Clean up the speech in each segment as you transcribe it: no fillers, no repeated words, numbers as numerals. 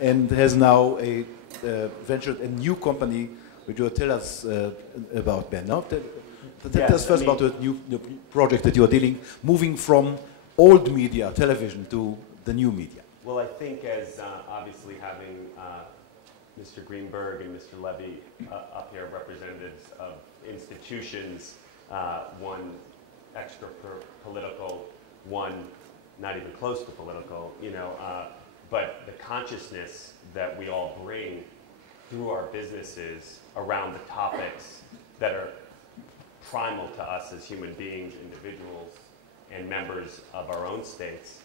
and has now ventured a new company, which you will tell us about, Ben. No? Tell us first about the new project that you are dealing, moving from old media, television, to the new media. Well, I think as obviously having Mr. Greenberg and Mr. Levy up here, representatives of institutions, one extra political, one not even close to political, you know, but the consciousness that we all bring through our businesses around the topics that are primal to us as human beings, individuals, and members of our own states,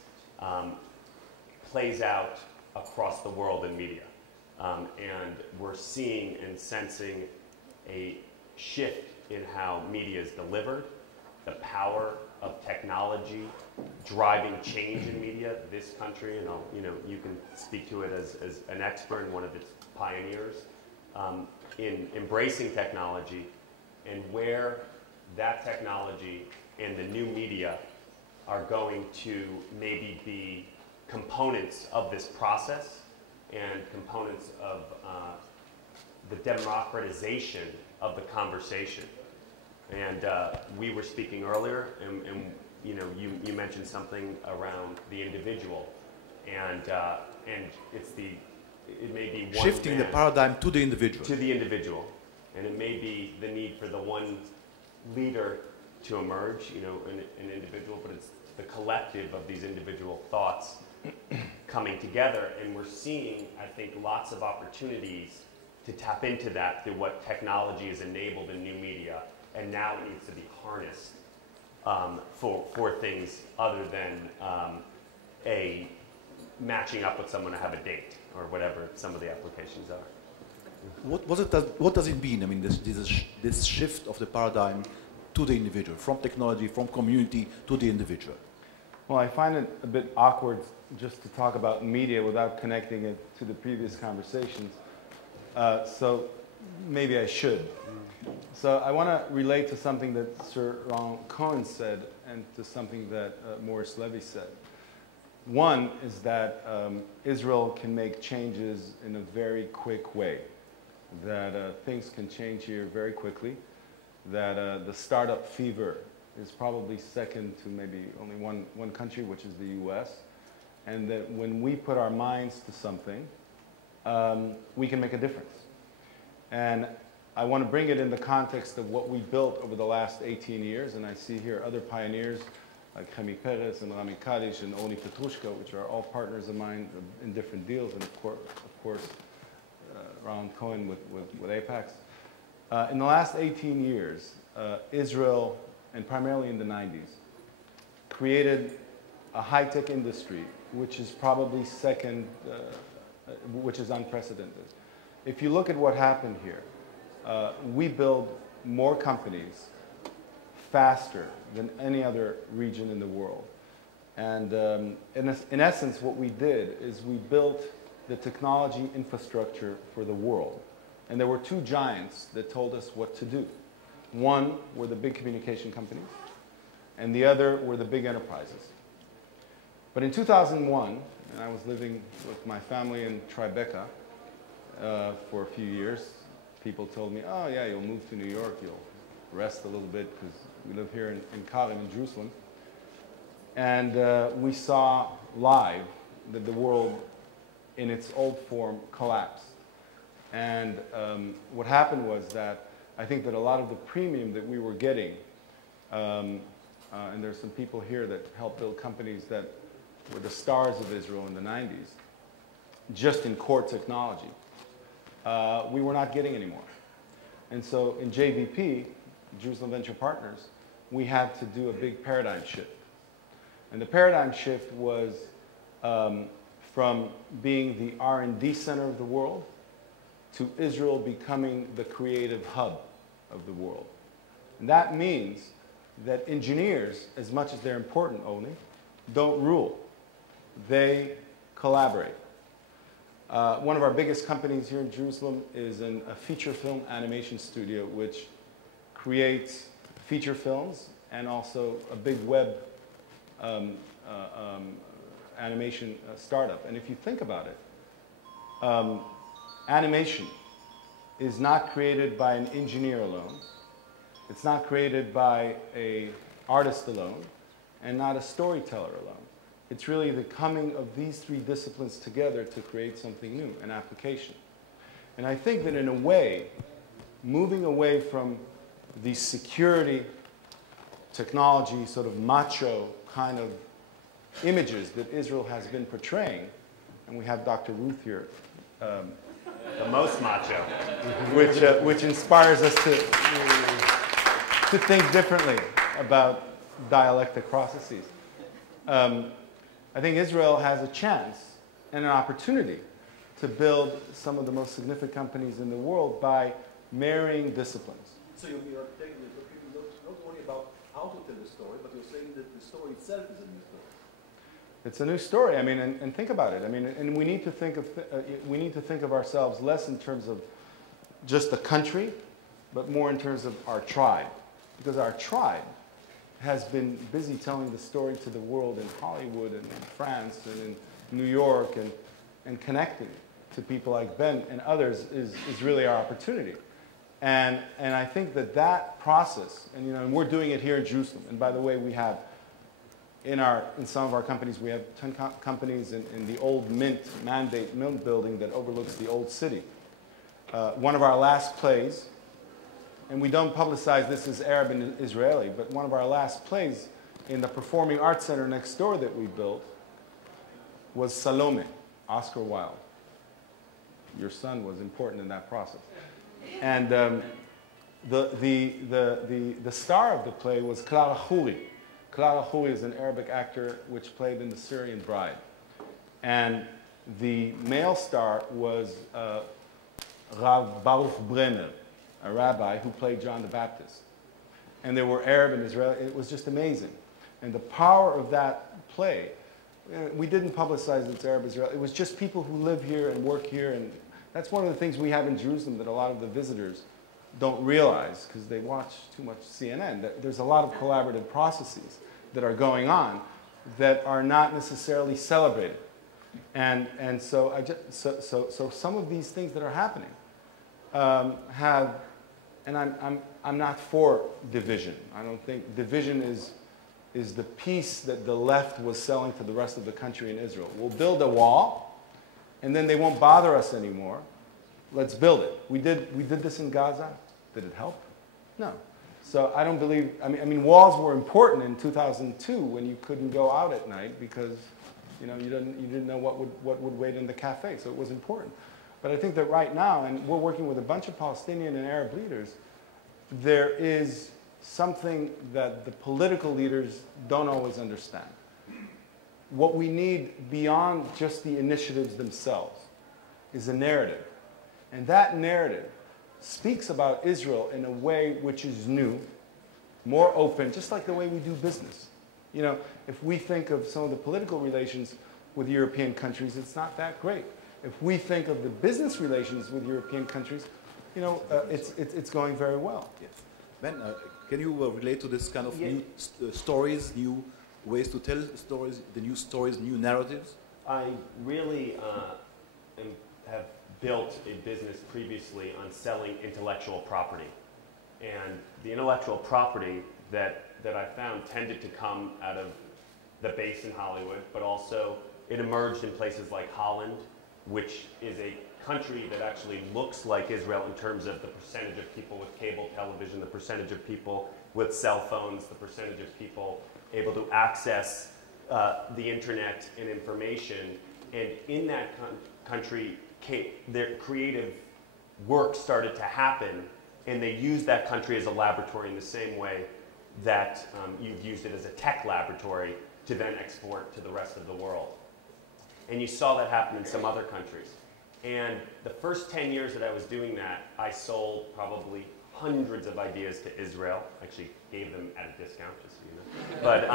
plays out across the world in media. And we're seeing and sensing a shift in how media is delivered, the power of technology driving change in media. This country, and you can speak to it as an expert and one of its pioneers, in embracing technology, and where that technology and the new media are going to maybe be components of this process and components of the democratization of the conversation. And we were speaking earlier, and you mentioned something around the individual, and it may be one shifting the paradigm to the individual. To the individual, and it may be the need for the one leader to emerge, an individual, but it's the collective of these individual thoughts coming together, and we're seeing, I think, lots of opportunities to tap into that through what technology has enabled in new media, and now it needs to be harnessed for things other than a matching up with someone to have a date or whatever some of the applications are. What does it mean? I mean, this shift of the paradigm to the individual, from technology, from community to the individual. Well, I find it a bit awkward just to talk about media without connecting it to the previous conversations. So maybe I should. So I want to relate to something that Sir Ronald Cohen said and to something that Maurice Levy said. One is that Israel can make changes in a very quick way, that things can change here very quickly, that the startup fever is probably second to maybe only one country, which is the US, and that when we put our minds to something, we can make a difference. And I want to bring it in the context of what we built over the last 18 years, and I see here other pioneers like Chemi Perez and Rami Kaddish and Oni Petrushka, which are all partners of mine in different deals, and of course Ronald Cohen with Apax. In the last 18 years, Israel, and primarily in the 90s, created a high-tech industry, which is probably second, which is unprecedented. If you look at what happened here, we build more companies faster than any other region in the world. And in essence, what we did is we built the technology infrastructure for the world. And there were two giants that told us what to do. One were the big communication companies, and the other were the big enterprises. But in 2001, and I was living with my family in Tribeca for a few years, people told me, oh yeah, you'll move to New York, you'll rest a little bit, because we live here in Karim, in Jerusalem. And we saw live that the world in its old form collapsed. And what happened was that I think that a lot of the premium that we were getting, and there's some people here that helped build companies that were the stars of Israel in the 90s, just in core technology, we were not getting anymore. And so in JVP, Jerusalem Venture Partners, we had to do a big paradigm shift. And the paradigm shift was from being the R&D center of the world to Israel becoming the creative hub of the world. And that means that engineers, as much as they're important only, don't rule. They collaborate. One of our biggest companies here in Jerusalem is a feature film animation studio which creates feature films and also a big web animation startup. And if you think about it, animation is not created by an engineer alone. It's not created by an artist alone, and not a storyteller alone. It's really the coming of these three disciplines together to create something new, an application. And I think that in a way, moving away from the security, technology, sort of macho kind of images that Israel has been portraying, and we have Dr. Ruth here, the most macho, which inspires us to think differently about dialectic processes. I think Israel has a chance and an opportunity to build some of the most significant companies in the world by marrying disciplines. So you're taking not only about how to tell the story, but you're saying that the story itself is a new story. It's a new story. I mean, and think about it. I mean, and we need to think of ourselves less in terms of just the country, but more in terms of our tribe, because our tribe has been busy telling the story to the world in Hollywood and in France and in New York and connecting to people like Ben and others is really our opportunity. And I think that process, and you know, and we're doing it here in Jerusalem. And by the way, we have in some of our companies, we have 10 companies in the old Mandate Mint building that overlooks the old city. One of our last plays, and we don't publicize this as Arab and Israeli, but one of our last plays in the Performing Arts Center next door that we built was Salome, Oscar Wilde. Your son was important in that process. And the star of the play was Clara Khouri. Clara Khouri is an Arabic actor which played in The Syrian Bride. And the male star was Rav Baruch Brenner, a rabbi who played John the Baptist. And there were Arab and Israeli. It was just amazing. And the power of that play, we didn't publicize it's Arab Israel. It was just people who live here and work here. And that's one of the things we have in Jerusalem that a lot of the visitors don't realize because they watch too much CNN. There's a lot of collaborative processes that are going on that are not necessarily celebrated. And so some of these things that are happening have, and I'm not for division. I don't think division is the piece that the left was selling to the rest of the country in Israel. We'll build a wall, and then they won't bother us anymore. Let's build it. We did this in Gaza. Did it help? No. So I don't believe, I mean walls were important in 2002 when you couldn't go out at night because you didn't know what would wait in the cafe, so it was important. But I think that right now, and we're working with a bunch of Palestinian and Arab leaders, there is something that the political leaders don't always understand. What we need beyond just the initiatives themselves is a narrative. And that narrative speaks about Israel in a way which is new, more open, just like the way we do business. You know, if we think of some of the political relations with European countries, it's not that great. If we think of the business relations with European countries, you know, it's going very well. Yes. Ben, can you relate to this kind of new stories, new ways to tell stories, the new stories, new narratives? I really have built a business previously on selling intellectual property. And the intellectual property that I found tended to come out of the base in Hollywood, but also it emerged in places like Holland, which is a country that actually looks like Israel in terms of the percentage of people with cable television, the percentage of people with cell phones, the percentage of people able to access the internet and information. And in that country, their creative work started to happen, and they used that country as a laboratory in the same way that you've used it as a tech laboratory to then export to the rest of the world. And you saw that happen in some other countries. And the first 10 years that I was doing that, I sold probably hundreds of ideas to Israel. Actually gave them at a discount, just so you know. But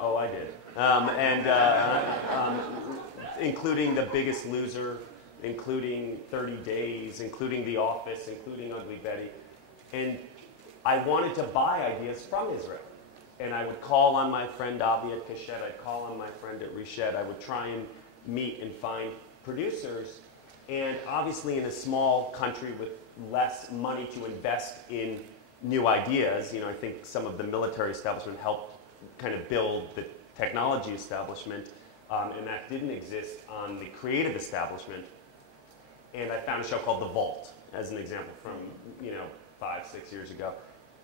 oh, I did. Including The Biggest Loser, including 30 Days, including The Office, including Ugly Betty. And I wanted to buy ideas from Israel. And I would call on my friend Avi at Kashet, I'd call on my friend at Rishet, I would try and meet and find producers, and obviously in a small country with less money to invest in new ideas, I think some of the military establishment helped kind of build the technology establishment, and that didn't exist on the creative establishment. And I found a show called The Vault, as an example, from 5-6 years ago.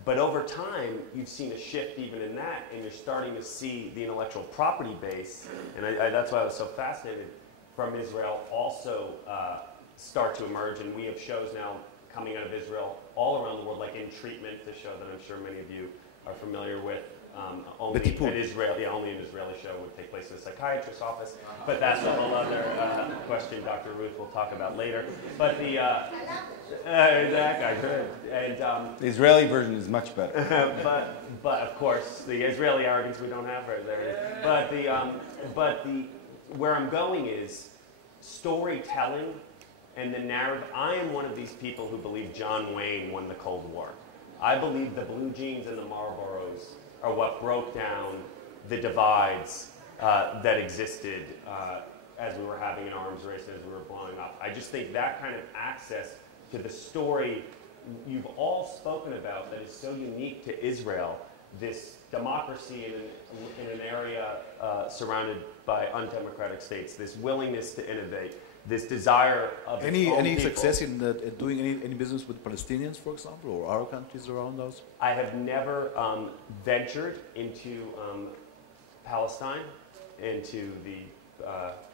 But over time, you've seen a shift even in that, and you're starting to see the intellectual property base, and that's why I was so fascinated, from Israel also start to emerge. And we have shows now coming out of Israel all around the world, like In Treatment, the show that I'm sure many of you are familiar with. Only an Israeli show would take place in a psychiatrist's office, but that's a whole other question Dr. Ruth will talk about later. But the that guy, good. And the Israeli version is much better. but of course the Israeli arrogance we don't have right there. But where I'm going is storytelling and the narrative. I am one of these people who believe John Wayne won the Cold War. I believe the blue jeans and the Marlboros are what broke down the divides that existed as we were having an arms race and as we were blowing up. I just think that kind of access to the story you've all spoken about that is so unique to Israel, this democracy in an area surrounded by undemocratic states, this willingness to innovate, this desire of any success in doing any business with Palestinians, for example, or other countries around us? I have never ventured into Palestine, into the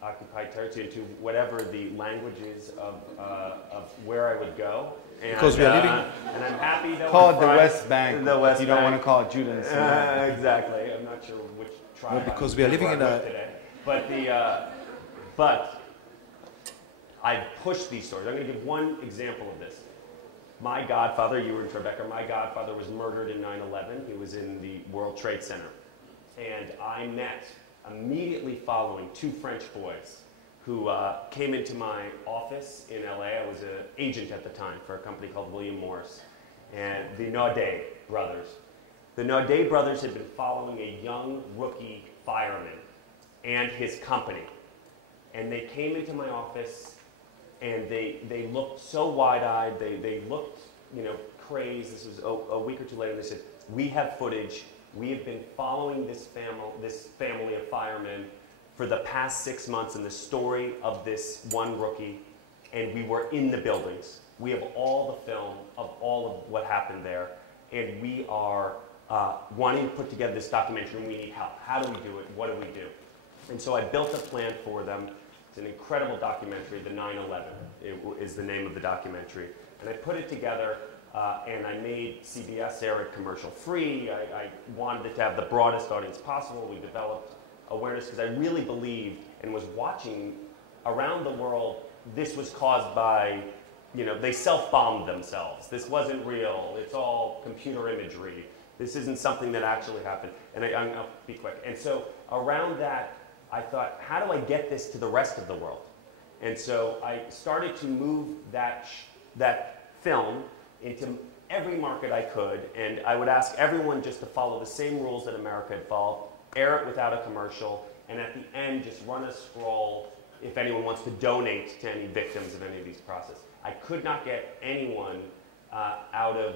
occupied territory, into whatever the languages of where I would go. And, because we are living, and I'm happy that call it the West Bank. The West you don't Bank. Want to call it Judah. Exactly. I'm not sure which tribe. Well, because we are living in a. Today. But I've pushed these stories. I'm going to give one example of this. My godfather, you were in Tribeca, my godfather was murdered in 9/11. He was in the World Trade Center. And I met, immediately following, two French boys who came into my office in LA. I was an agent at the time for a company called William Morris. And the Naudet brothers. The Naudet brothers had been following a young rookie fireman and his company. And they came into my office and they looked so wide-eyed, they looked, crazed. This was a week or two later. They said, "We have footage. We have been following this family of firemen for the past 6 months and the story of this one rookie, and we were in the buildings. We have all the film of all of what happened there, and we are wanting to put together this documentary, and we need help. How do we do it? What do we do?" And so I built a plan for them. It's an incredible documentary, The 9/11 is the name of the documentary. And I put it together, and I made CBS air it commercial free. I wanted it to have the broadest audience possible. We developed awareness because I really believed and was watching around the world. This was caused by, they self-bombed themselves. This wasn't real. It's all computer imagery. This isn't something that actually happened. And I'll be quick. And so around that, I thought, how do I get this to the rest of the world? And so I started to move that film into every market I could, and I would ask everyone just to follow the same rules that America had followed, air it without a commercial, and at the end just run a scroll if anyone wants to donate to any victims of any of these processes. I could not get anyone out of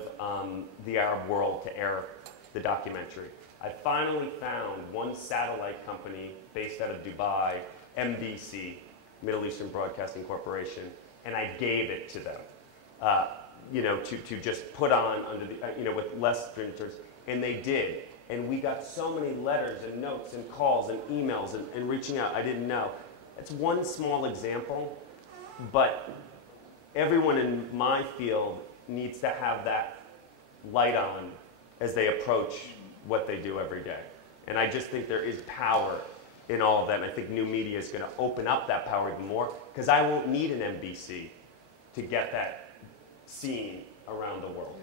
the Arab world to air the documentary. I finally found one satellite company based out of Dubai, MBC, Middle Eastern Broadcasting Corporation, and I gave it to them, to just put on under the, with less printers, and they did. And we got so many letters and notes and calls and emails and reaching out. I didn't know. That's one small example, but everyone in my field needs to have that light on as they approach what they do every day. And I just think there is power in all of that. And I think new media is going to open up that power even more, because I won't need an NBC to get that seen around the world.